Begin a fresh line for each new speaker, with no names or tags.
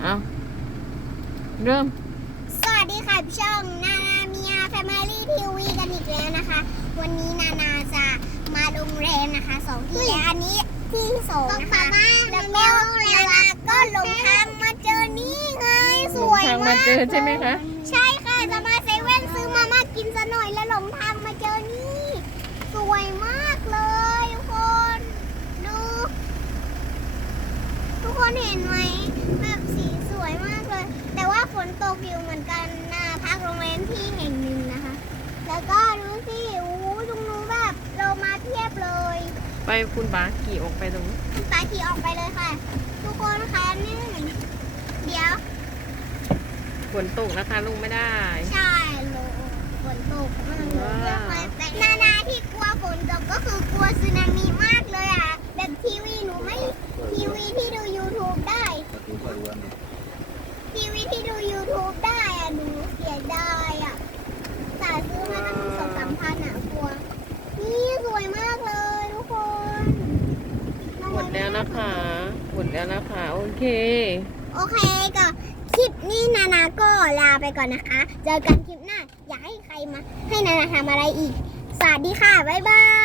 เอาเริ่ม
สวัสดีค่ะพี่ช่องนานาเมียแฟมิลี่ทีวีกันอีกแล้วนะคะ วันนี้นานาจะมาโรงแรมนะคะสองที่แล้วอันนี้ที่สองนะคะแล้วก็นานาก็ลงทางมาเจอนี่ไงสวย
ทาง
มาก
มาเจอใช่ไหมคะ
ใช่ค่ะจะมาเซเว่นซื้อมาม่ากินซะหน่อยแล้วหลงทางมาเจอนี่ สวยมากเลยทุกคนดู ทุก คนเห็นไหมแบบสีสวยมากเลย แต่ว่าฝนตกอยู่เหมือนกันนะพักโรงแรมที่แห่งหนึ่งนะคะ แล้วก็ดูสิโอ้ยตรงนู้นแบบเรามาเทียบเลย
ไปคุณบาสขี่ออกไปตรงนู้น
ตาขี่ออกไปเลยค่ะ ทุกคนคะนี่เดี๋ยว
ฝนตกนะคะลงไม่ได้
ใช่โลฝนตกมากเลย
ว้าว
นานาที่กลัวฝนตกก็คือกลัวสึนามิมากเลยอะ แบบทีวีหนูไม่ทีวีที่ดู YouTube ได้
ประตูเปิดวันเนี่ย
ทีวีที่ดู YouTube ได้อะหนูเสียดายอะสาซื้อมาตั้งสองสามพันอะกลัว นี่สวยมากเลยทุกคน
หมด แล้วนะคะหมดแล้วนะคะ โอเค
โอเคก็คลิปนี้นานาก็ลาไปก่อนนะคะ เจอกันคลิปหน้า อยากให้ใครมา ให้นานาทำอะไรอีก สวัสดีค่ะ บ๊ายบาย